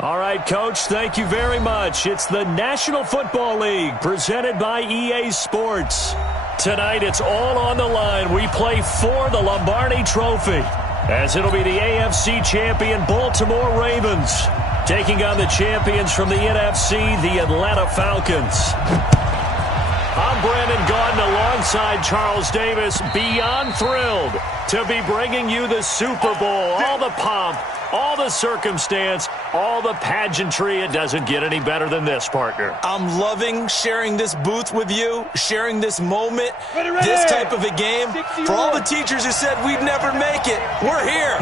All right, Coach, thank you very much. It's the National Football League presented by EA Sports. Tonight, it's all on the line. We play for the Lombardi Trophy, as it'll be the AFC champion Baltimore Ravens taking on the champions from the NFC, the Atlanta Falcons. I'm Brandon Gaudin alongside Charles Davis, beyond thrilled to be bringing you the Super Bowl. All the pomp, all the circumstance, all the pageantry. It doesn't get any better than this, partner. I'm loving sharing this booth with you, sharing this moment, this type of a game. For all the teachers who said we'd never make it, we're here.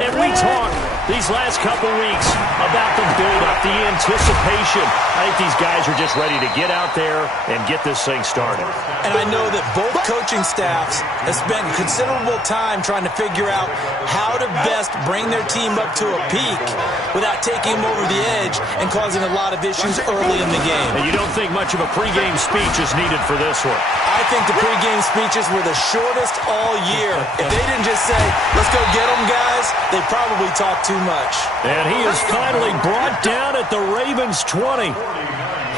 And we talked these last couple weeks about the build-up, the anticipation. I think these guys are just ready to get out there and get this thing started. And I know that both coaching staffs have spent considerable time trying to figure out how to best bring their team up to a peak without taking them over the edge and causing a lot of issues early in the game. And you don't think much of a pregame speech is needed for this one? I think the pregame speeches were the shortest all year. If they didn't just say, let's go get them, guys, they probably talked too much. And he is finally brought down at the Ravens 20.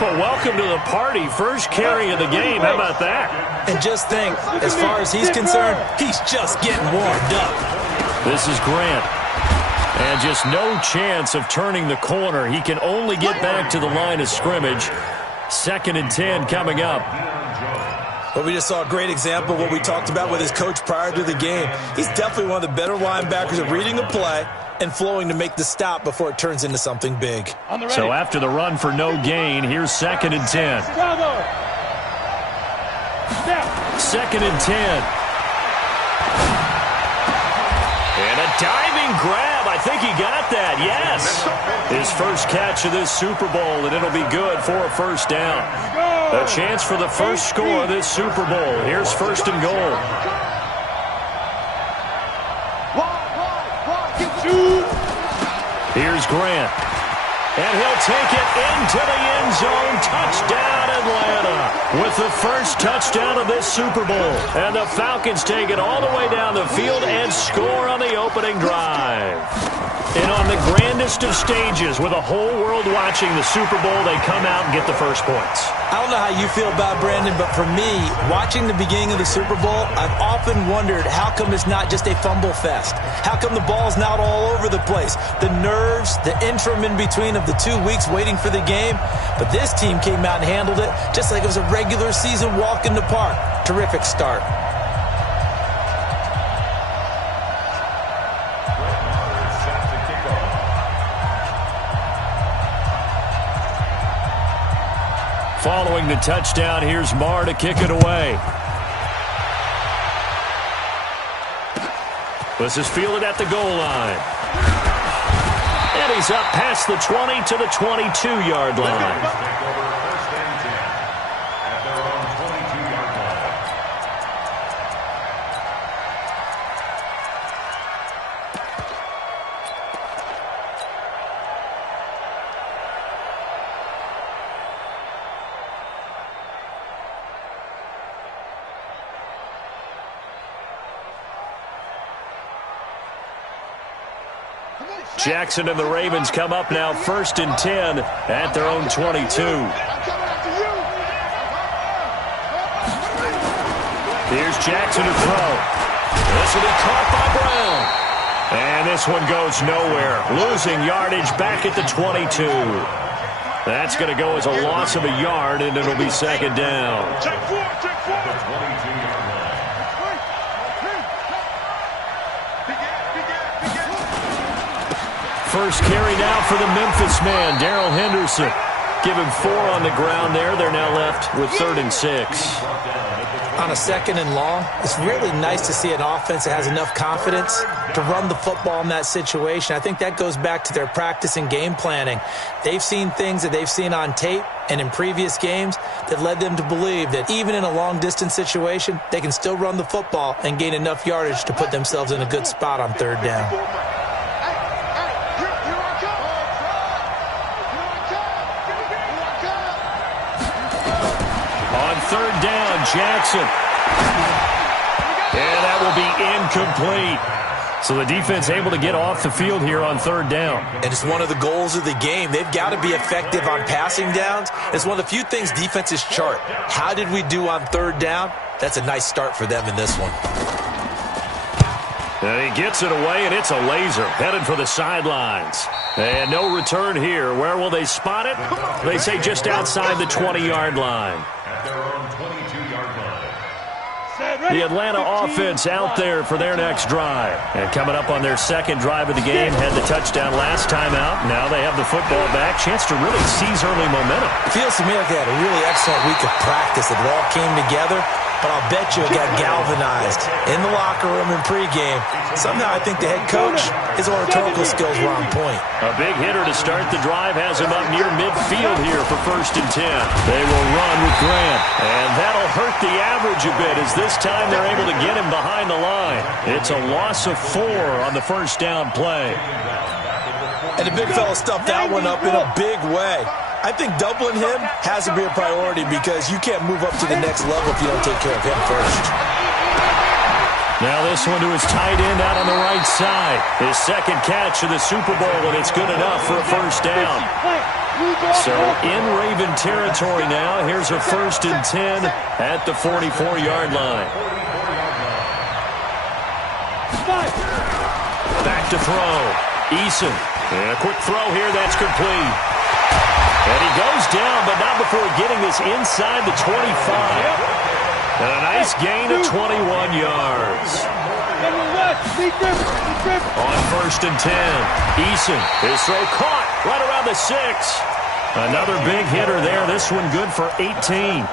Well, welcome to the party. First carry of the game. How about that? And just think, as far as he's concerned, he's just getting warmed up. This is Grant. And just no chance of turning the corner. He can only get back to the line of scrimmage. 2nd and 10 coming up. Well, we just saw a great example of what we talked about with his coach prior to the game. He's definitely one of the better linebackers at reading the play and flowing to make the stop before it turns into something big. So after the run for no gain, here's 2nd and 10. 2nd and 10. And a diving grab. I think he got that, yes. His first catch of this Super Bowl, and it'll be good for a first down. A chance for the first score of this Super Bowl. Here's 1st and goal. Here's Grant. And he'll take it into the end zone. Touchdown, Atlanta. With the first touchdown of this Super Bowl. And the Falcons take it all the way down the field and score on the opening drive. And on the grandest of stages, with the whole world watching the Super Bowl, they come out and get the first points. I don't know how you feel about Brandon, but for me, watching the beginning of the Super Bowl, I've often wondered how come it's not just a fumble fest? How come the ball's not all over the place? The nerves, the interim in between of the 2 weeks waiting for the game. But this team came out and handled it just like it was a regular season walk in the park. Terrific start. Following the touchdown, here's Marr to kick it away. This is fielded at the goal line. And he's up past the 20 to the 22-yard line. Jackson and the Ravens come up now 1st and 10 at their own 22. Here's Jackson to throw. This will be caught by Brown. And this one goes nowhere. Losing yardage back at the 22. That's going to go as a loss of a yard, and it'll be 2nd down. First carry now for the Memphis man, Darrell Henderson. Give him 4 on the ground there. They're now left with 3rd and 6. On a 2nd and long, it's really nice to see an offense that has enough confidence to run the football in that situation. I think that goes back to their practice and game planning. They've seen things that they've seen on tape and in previous games that led them to believe that even in a long-distance situation, they can still run the football and gain enough yardage to put themselves in a good spot on 3rd down. On 3rd down, Jackson. And that will be incomplete. So the defense able to get off the field here on third down. And it's one of the goals of the game. They've got to be effective on passing downs. It's one of the few things defenses chart. How did we do on third down? That's a nice start for them in this one. And he gets it away, and it's a laser headed for the sidelines. And no return here. Where will they spot it? They say just outside the 20-yard line. The Atlanta offense out there for their next drive. And coming up on their second drive of the game, had the touchdown last time out. Now they have the football back. Chance to really seize early momentum. It feels to me like they had a really excellent week of practice. It all came together. But I'll bet you it got galvanized in the locker room in pregame. Somehow I think the head coach, his oratorical skills were on point. A big hitter to start the drive has him up near midfield here for 1st and 10. They will run with Grant. And that'll hurt the average a bit as this time they're able to get him behind the line. It's a loss of 4 on the first down play. And the big fella stuffed that one up in a big way. I think doubling him has to be a priority because you can't move up to the next level if you don't take care of him first. Now this one to his tight end out on the right side. His second catch of the Super Bowl, and it's good enough for a first down. So in Raven territory now, here's a 1st and 10 at the 44-yard line. Back to throw. Eason. And a quick throw here, that's complete. And he goes down, but not before getting this inside the 25. And a nice gain of 21 yards. On 1st and 10, Eason, his throw caught right around the 6. Another big hitter there. This one good for 18.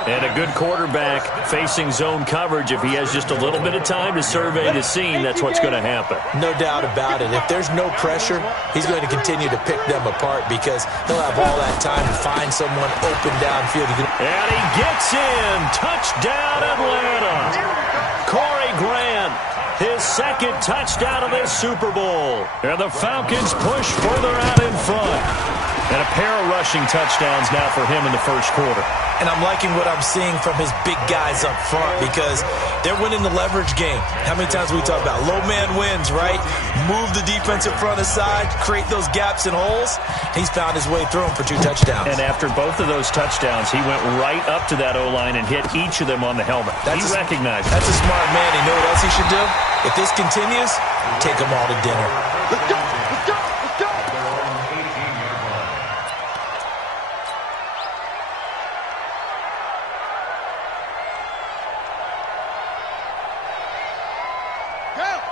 And a good quarterback facing zone coverage. If he has just a little bit of time to survey the scene, that's what's going to happen. No doubt about it. If there's no pressure, he's going to continue to pick them apart because he'll have all that time to find someone open downfield. And he gets in. Touchdown, Atlanta. Corey Grant, his second touchdown of this Super Bowl. And the Falcons push further out in front. And a pair of rushing touchdowns now for him in the first quarter. And I'm liking what I'm seeing from his big guys up front because they're winning the leverage game. How many times we talk about low man wins, right? Move the defensive front aside, create those gaps and holes. He's found his way through them for 2 touchdowns. And after both of those touchdowns, he went right up to that O-line and hit each of them on the helmet. He recognized it. That's a smart man. You know what else he should do? If this continues, take them all to dinner. Let's go! Let's go! Let's go!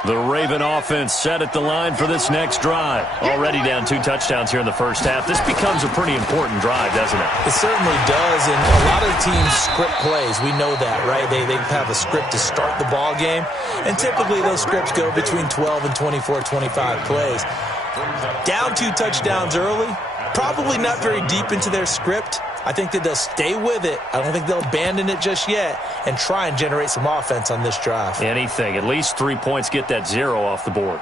The Raven offense set at the line for this next drive. Already down 2 touchdowns here in the first half. This becomes a pretty important drive, doesn't it? It certainly does, and a lot of teams script plays. We know that, right? They have a script to start the ball game, and typically those scripts go between 12 and 24, 25 plays. Down 2 touchdowns early, probably not very deep into their script. I think that they'll stay with it. I don't think they'll abandon it just yet and try and generate some offense on this drive. Anything. At least 3 points, get that 0 off the board.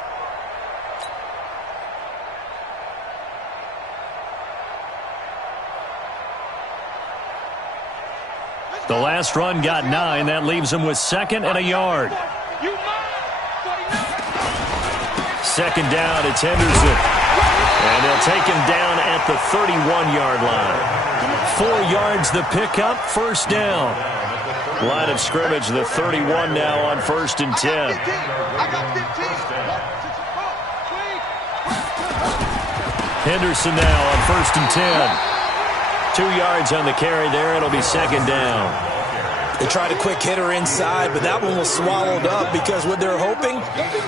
The last run got 9. That leaves him with 2nd and a yard. Second down, it's Henderson. And they'll take him down at the 31-yard line. 4 yards the pickup, first down. Line of scrimmage, the 31 now on 1st and 10. Henderson now on 1st and 10. 2 yards on the carry there. It'll be second down. They tried a quick hitter inside, but that one was swallowed up because what they're hoping,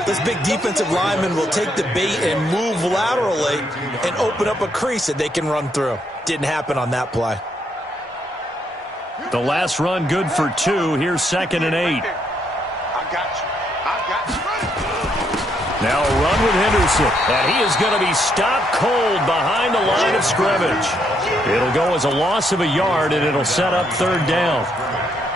this big defensive lineman will take the bait and move laterally and open up a crease that they can run through. Didn't happen on that play. The last run good for 2. Here's 2nd and 8. Now a run with Henderson, and he is going to be stopped cold behind the line of scrimmage. It'll go as a loss of a yard, and it'll set up 3rd down.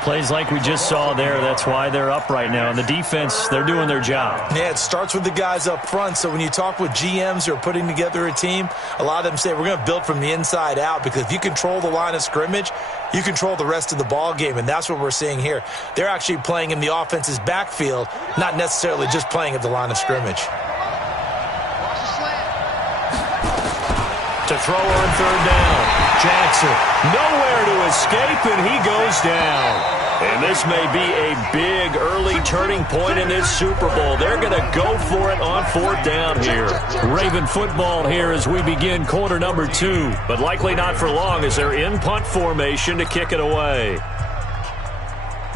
Plays like we just saw there. That's why they're up right now. And the defense, they're doing their job. Yeah, it starts with the guys up front. So when you talk with GMs who are putting together a team, a lot of them say we're going to build from the inside out because if you control the line of scrimmage, you control the rest of the ball game, and that's what we're seeing here. They're actually playing in the offense's backfield, not necessarily just playing at the line of scrimmage. To throw on third down. Jackson, nowhere to escape, and he goes down. And this may be a big early turning point in this Super Bowl. They're going to go for it on fourth down here. Raven football here as we begin quarter number 2, but likely not for long as they're in punt formation to kick it away.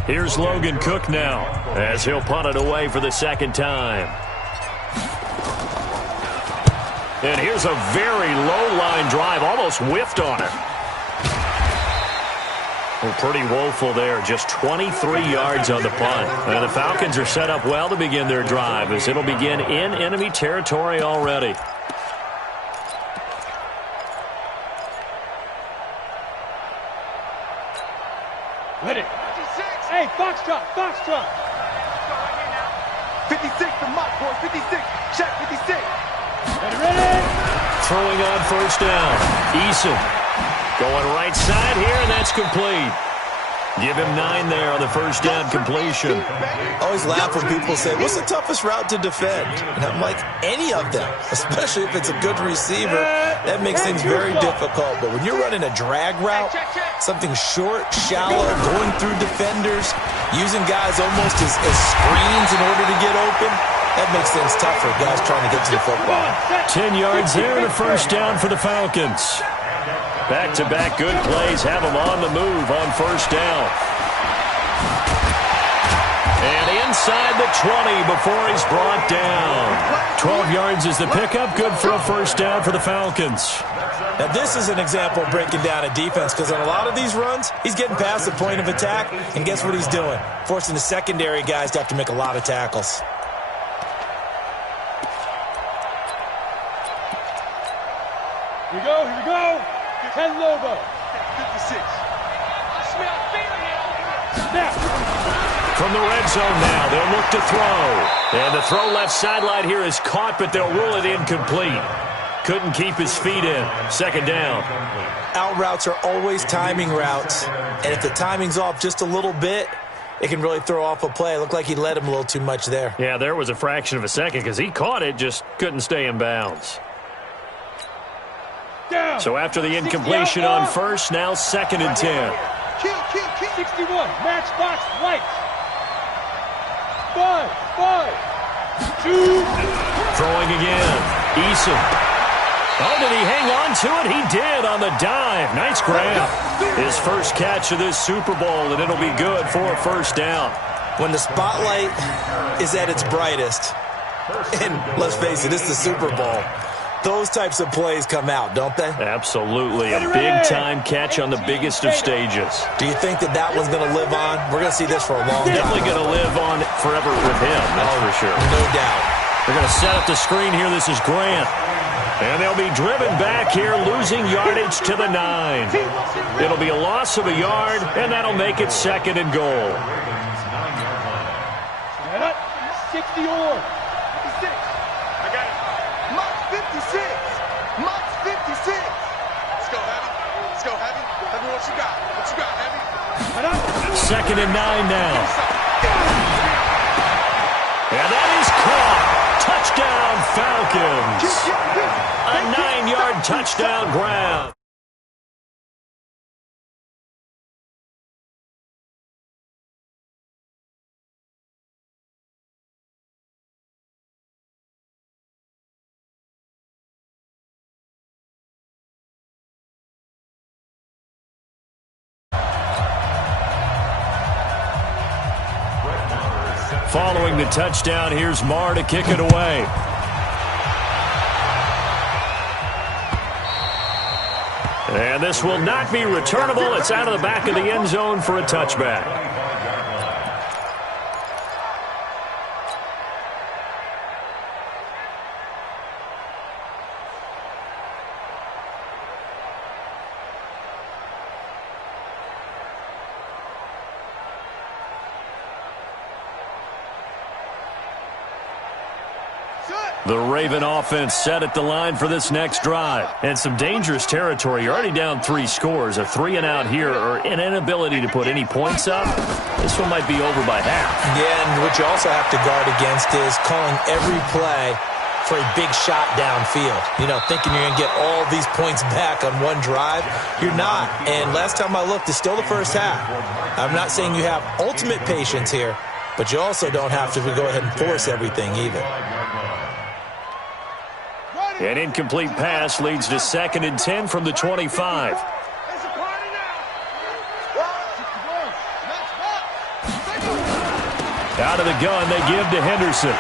Here's Logan Cook now as he'll punt it away for the second time. And here's a very low-line drive, almost whiffed on it. Well, pretty woeful there, just 23 yards on the punt. And the Falcons are set up well to begin their drive as it'll begin in enemy territory already. Ready. Hey, Foxtrot, Foxtrot. 56 to Mott, boy, 56. Check, 56. Ready. Throwing on first down. Eason going right side here, and that's complete. Give him 9 there on the first down completion. I always laugh when people say, what's the toughest route to defend? And I'm like, any of them, especially if it's a good receiver. That makes things very difficult. But when you're running a drag route, something short, shallow, going through defenders, using guys almost as screens in order to get open, that makes things tough for guys trying to get to the football. 10 yards there and a first down for the Falcons. Back-to-back good plays have them on the move on first down. And inside the 20 before he's brought down. 12 yards is the pickup. Good for a first down for the Falcons. Now, this is an example of breaking down a defense because on a lot of these runs, he's getting past the point of attack, and guess what he's doing? Forcing the secondary guys to have to make a lot of tackles. Here we go, here we go. 10 Lobo. 56. Snap. From the red zone now, they'll look to throw. And the throw left sideline here is caught, but they'll rule it incomplete. Couldn't keep his feet in. Second down. Out routes are always timing routes, and if the timing's off just a little bit, it can really throw off a play. It looked like he led him a little too much there. Yeah, there was a fraction of a second because he caught it, just couldn't stay in bounds. Down. So after the incompletion on first, now 2nd and 10. Kill. 61. Matchbox lights. 5. 2. Throwing again. Eason. Oh, did he hang on to it? He did on the dive. Nice grab. His first catch of this Super Bowl, and it'll be good for a first down. When the spotlight is at its brightest, and let's face it, it's the Super Bowl, those types of plays come out, don't they? Absolutely. A big-time catch on the biggest of stages. Do you think that one's going to live on? We're going to see this for a long time. Definitely going to live on forever with him, that's for sure. No doubt. They're going to set up the screen here. This is Grant. And they'll be driven back here, losing yardage to the 9. It'll be a loss of a yard, and that'll make it 2nd and goal. 60 or 56. I got it. Mott's 56. Mott's 56. Let's go, Heavy. Let's go, Heavy. Heavy, what you got? What you got, Heavy? 2nd and 9 now. And that is caught. Touchdown, Falcons. A 9-yard touchdown grab. Following the touchdown, here's Marr to kick it away. And this will not be returnable. It's out of the back of the end zone for a touchback. The Raven offense set at the line for this next drive. And some dangerous territory. You're already down 3 scores. A 3-and-out here or an inability to put any points up. This one might be over by half. Yeah, and what you also have to guard against is calling every play for a big shot downfield. You know, thinking you're going to get all these points back on one drive. You're not. And last time I looked, it's still the first half. I'm not saying you have ultimate patience here, but you also don't have to go ahead and force everything either. An incomplete pass leads to 2nd and 10 from the 25. Out of the gun, they give to Henderson.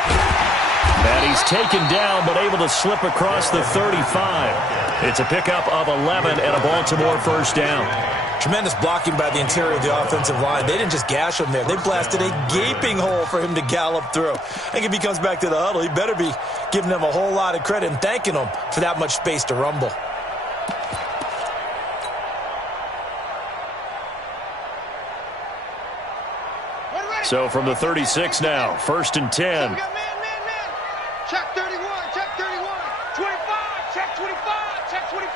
And he's taken down, but able to slip across the 35. It's a pickup of 11 and a Baltimore first down. Tremendous blocking by the interior of the offensive line. They didn't just gash him there. They blasted a gaping hole for him to gallop through. I think if he comes back to the huddle, he better be giving them a whole lot of credit and thanking them for that much space to rumble. So from the 36 now, 1st and 10. Check 31, check 31. 25, check 25, check 25.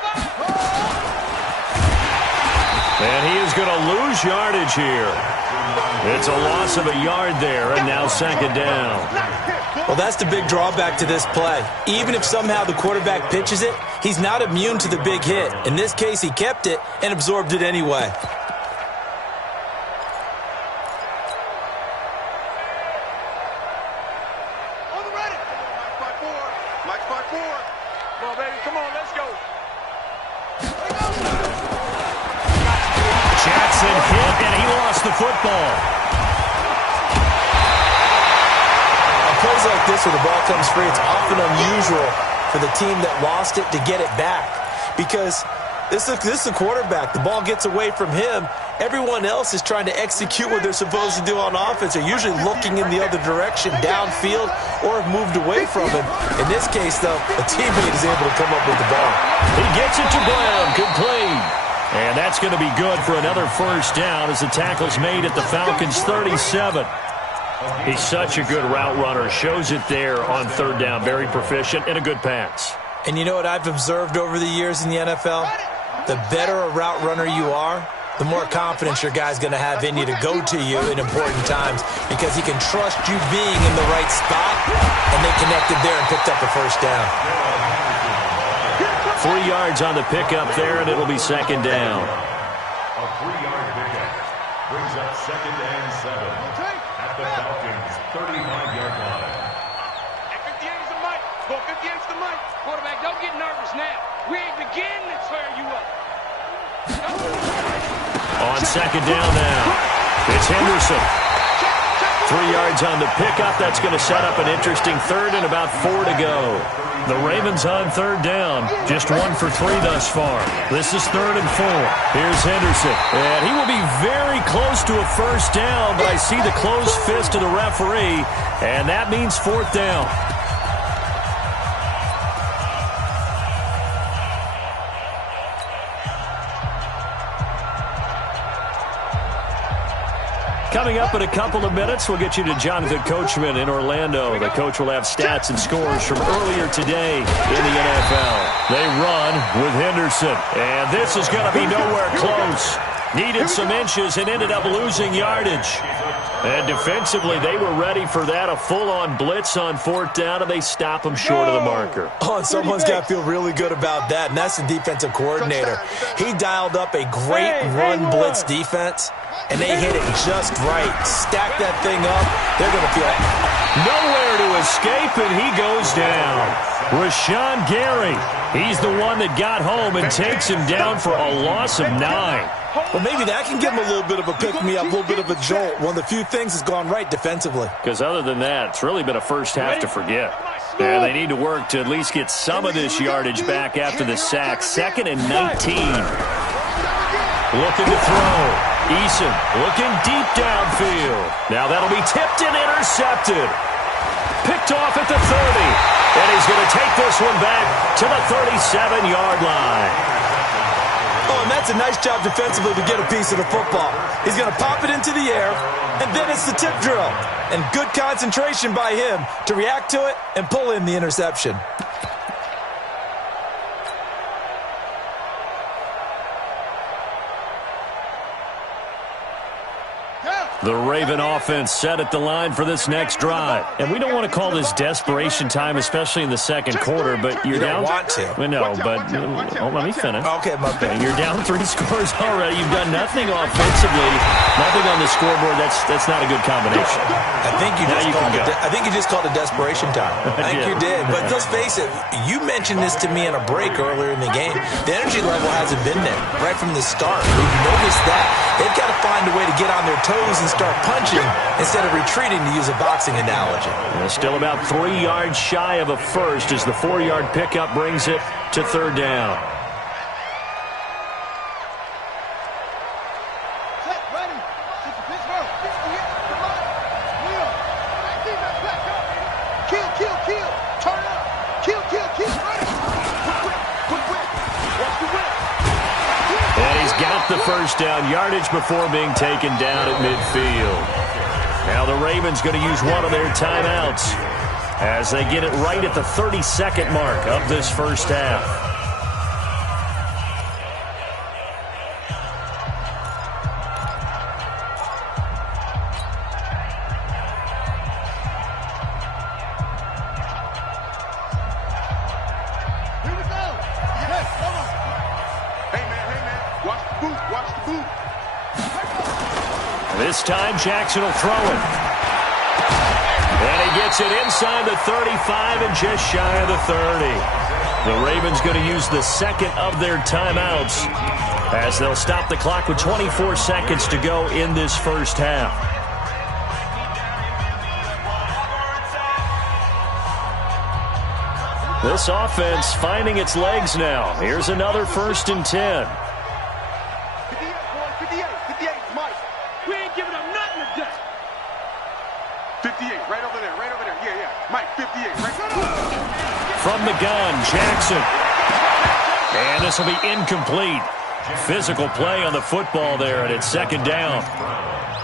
And he is going to lose yardage here. It's a loss of a yard there, and now 2nd down. Well, that's the big drawback to this play. Even if somehow the quarterback pitches it, he's not immune to the big hit. In this case, he kept it and absorbed it anyway. The football. On plays like this where the ball comes free, it's often unusual for the team that lost it to get it back because this is the quarterback. The ball gets away from him. Everyone else is trying to execute what they're supposed to do on offense. They're usually looking in the other direction, downfield, or have moved away from him. In this case, though, a teammate is able to come up with the ball. He gets it to Brown, complete. And that's going to be good for another first down as the tackle's made at the Falcons' 37. He's such a good route runner. Shows it there on 3rd down. Very proficient and a good pass. And you know what I've observed over the years in the NFL? The better a route runner you are, the more confidence your guy's going to have in you to go to you in important times because he can trust you being in the right spot, and they connected there and picked up a first down. 3 yards on the pickup there, and it'll be 2nd down. A 3-yard pickup brings up 2nd and 7 at the Falcons' 35-yard line. And 58 is the mic. Go 58 is the mic. Quarterback, don't get nervous now. We ain't beginning to tear you up. On 2nd down now, it's Henderson. 3 yards on the pickup. That's going to set up an interesting 3rd and about 4 to go. The Ravens on 3rd down. Just 1 for 3 thus far. This is 3rd and 4. Here's Henderson. And he will be very close to a first down, but I see the closed fist of the referee, and that means 4th down. Coming up in a couple of minutes, we'll get you to Jonathan Coachman in Orlando. The coach will have stats and scores from earlier today in the NFL. They run with Henderson, and this is going to be nowhere close. Needed some inches and ended up losing yardage. And defensively, they were ready for that, a full-on blitz on 4th down, and they stop him short of the marker. Oh, and someone's got to feel really good about that, and that's the defensive coordinator. He dialed up a great run blitz defense, and they hit it just right. Stack that thing up. They're going to feel nowhere to escape, and he goes down. Rashawn Gary, he's the one that got home and takes him down for a loss of 9. Well, maybe that can give him a little bit of a pick-me-up, a little bit of a jolt. One of the few things has gone right defensively. Because other than that, it's really been a first half to forget. And they need to work to at least get some of this yardage back after the sack. 2nd and 19. Looking to throw. Eason looking deep downfield. Now that'll be tipped and intercepted. Picked off at the 30. And he's going to take this one back to the 37-yard line. Oh, and that's a nice job defensively to get a piece of the football. He's going to pop it into the air, and then it's the tip drill. And good concentration by him to react to it and pull in the interception. The Raven offense set at the line for this next drive. And we don't want to call this desperation time, especially in the second quarter, but you're down. You don't want to. Well, no, but let me finish. Okay, my bad. You're down 3 scores already. You've done nothing offensively, nothing on the scoreboard. That's not a good combination. I think you just called it desperation time. I think you did. But let's face it, you mentioned this to me in a break earlier in the game. The energy level hasn't been there right from the start. We've noticed that. They've got to find a way to get on their toes and start punching instead of retreating, to use a boxing analogy. Still about 3 yards shy of a first as the 4-yard pickup brings it to third down. The first down, yardage before being taken down at midfield. Now the Ravens going to use one of their timeouts as they get it right at the 30-second mark of this first half. This time, Jackson will throw it. And he gets it inside the 35 and just shy of the 30. The Ravens going to use the second of their timeouts as they'll stop the clock with 24 seconds to go in this first half. This offense finding its legs now. Here's another 1st and 10. 58, right over there, yeah. Mike, 58, right from the gun, Jackson. And this will be incomplete. Physical play on the football there, and it's second down.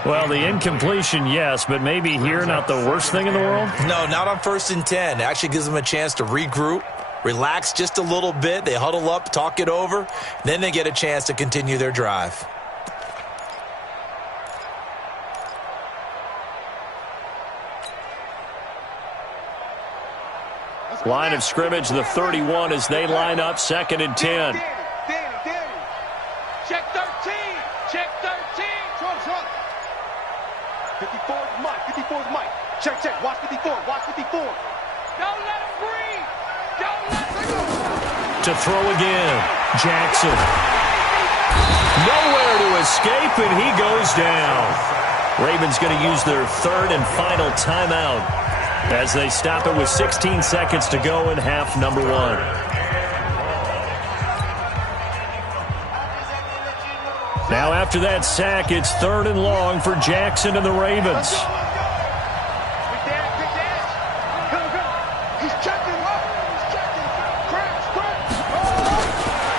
Well, the incompletion, yes, but maybe here not the worst thing in the world? No, not on 1st and 10. It actually gives them a chance to regroup, relax just a little bit. They huddle up, talk it over, then they get a chance to continue their drive. Line of scrimmage, the 31 as they line up 2nd and 10. Danny. Check 13. Check 13. Trump. 54 is Mike. 54 is Mike. Check. Watch 54. Watch 54. Don't let him breathe. Don't let him breathe. To throw again. Jackson. Nowhere to escape, and he goes down. Ravens going to use their 3rd and final timeout as they stop it with 16 seconds to go in half number 1. Now after that sack, it's 3rd and long for Jackson and the Ravens.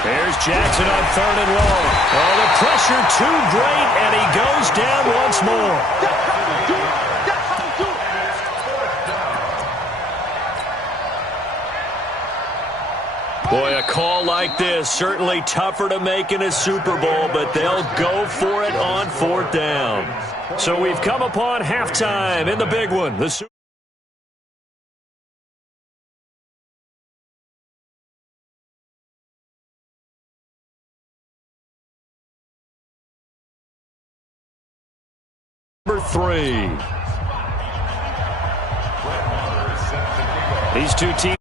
There's Jackson on 3rd and long. Oh, the pressure too great, and he goes down once more. Boy, a call like this, certainly tougher to make in a Super Bowl, but they'll go for it on 4th down. So we've come upon halftime in the big one. The number 3. These two teams